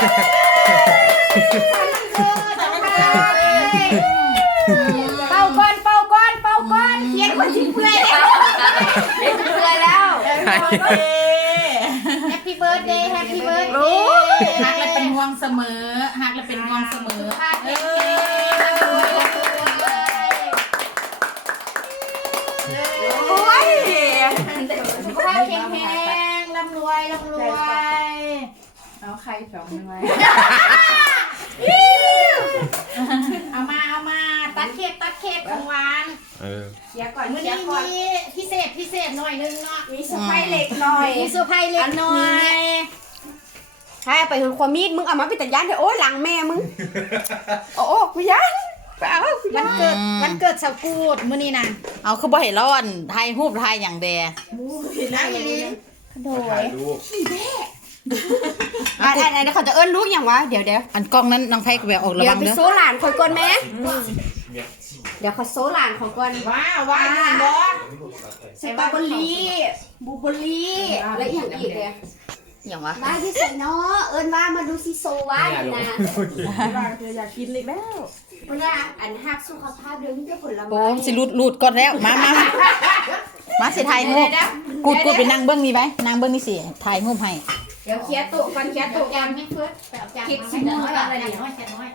เป่าก้อน เป่าก้อนเป่าก้อนเขียนคนจริงเพื่อนจริงเพื่อนแล้วแฮปปี้เบิร์ดเดย์แฮปปี้เบิร์ดเดย์ฮักเราเป็นห่วงเสมอฮักเราเป็นห่วงเสมอสุขภาพแข็งแรงร่ำรวยร่ำรวยเอาวใครจงไม่เอามาเอามาตัดเค้กตัดเค้กของหวานเออเมื่อนี้มีพิเศษพิเศษหน่อยนึงเนาะ มีสะไพเหล็กหน่อย มีสะไพเหล็กหน่อยใช่ไปหุ่นความมีดมึงเอามาไปแต่ยานเถอะโอ้ยหลังแม่มึง โอ้โหยันเปล่าวันเกิดวันเกิดสกูดมื่อนี้นะ เอาเขาบใอยร้อนไทยฮูบไทยอย่างเดงนั่งอย่างนี้โดยแม่อันอันเดี๋ยวจะเอิ้นลูกอย่างวะ เดี๋ยวเดี๋ยวอันกล้องนั้นนางไพ่แวะออกระวังเนอะเดี๋ยวโซลานคอยกวนแม่เดี๋ยวเขาโซลานขอกวนว้าว้าหเานบอสใส่บาบลีบูบลีและอย่างอีกเลยอย่างวะมาที่สุนอเอิญว่ามาดูซิโซว่าอยู่นะอยากกินเลยแม้ว่ะอันหักสุขภาพเดี๋ยวนี้จะผลไม้โอ้สิลุดลุดก่อนแล้ว มามามาสิไทยงูกูดกูดไปนั่งเบื้องนี้ไหมนางเบื้องนี้สิไทยงูให้เดี๋ยวเคียตุคนเคียตุยังไม่เพื่อคิดสิ่งน้อยอะไรเดี๋ยวเคียน้อย